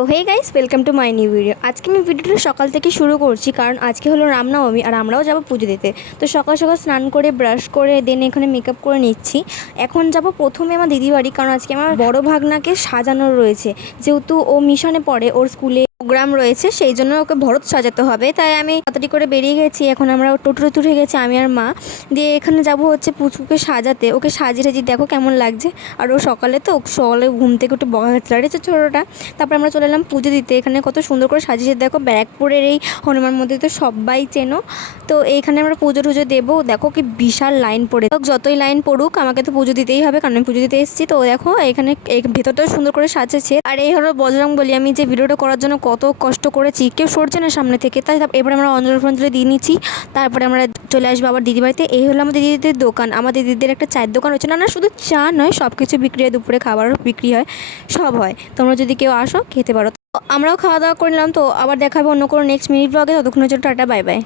তো hey guys, welcome to my new video. আজকে আমি ভিডিওটা সকাল থেকে শুরু করছি, কারণ আজকে হলো রামনবমী আর আমরাও যাবো পুজো দিতে। তো সকাল সকাল স্নান করে ব্রাশ করে দেন এখানে মেকআপ করে নিচ্ছি। এখন যাব প্রথমে আমার দিদি বাড়ি, কারণ আজকে আমার বড় ভাগনাকে সাজানোর রয়েছে। যেহেতু ও মিশনে পড়ে, ওর স্কুলে প্রোগ্রাম রয়েছে, সেই জন্য ওকে ভরত সাজাতে হবে। তাই আমি তাড়াতাড়ি করে বেরিয়ে গেছি। এখন আমরা টোটোতে উঠে গেছি আমি আর মা। দিয়ে এখানে যাব হচ্ছে পুচকুকে সাজাতে। ওকে সাজিয়ে টাজিয়ে দেখো কেমন লাগছে। আর ও সকালে ঘুম থেকে একটু বকা খেতে লাগছে ছোটোটা। তারপর আমরা চলে এলাম পুজো দিতে। এখানে কত সুন্দর করে সাজিয়েছে দেখো। ব্যারাকপুরের এই হনুমান মন্দির তো সবাই চেনো। তো এইখানে আমরা পুজো টুজো দেবো। দেখো কি বিশাল লাইন পড়ে, যতই লাইন পড়ুক আমাকে তো পুজো দিতেই হবে, কারণ আমি পুজো দিতে এসেছি। তো দেখো এখানে ভেতরটাও সুন্দর করে সাজেছে। আর এই হলো বজরং বলি, আমি যে ভিডিওটা করার জন্য কত কষ্ট করেছি, কেউ সরছে না সামনে থেকে। তাই এবার আমরা অঞ্জলি দিয়ে নিচ্ছি। তারপরে আমরা চলে আসবো আবার দিদিবাড়িতে। এই হলো আমাদের দিদিদের দোকান। আমাদের দিদিদের একটা চায়ের দোকান হচ্ছে, না শুধু চা নয়, সব কিছু বিক্রি হয়, দুপুরে খাবারও বিক্রি হয়, সব হয়। তোমরা যদি কেউ আসো খেতে পারো। তো আমরাও খাওয়া দাওয়া করলাম। তো আবার দেখাবো অন্য কোনো নেক্সট মিনিট ব্লগে। ততক্ষণের জন্য টাটা, বাই বাই।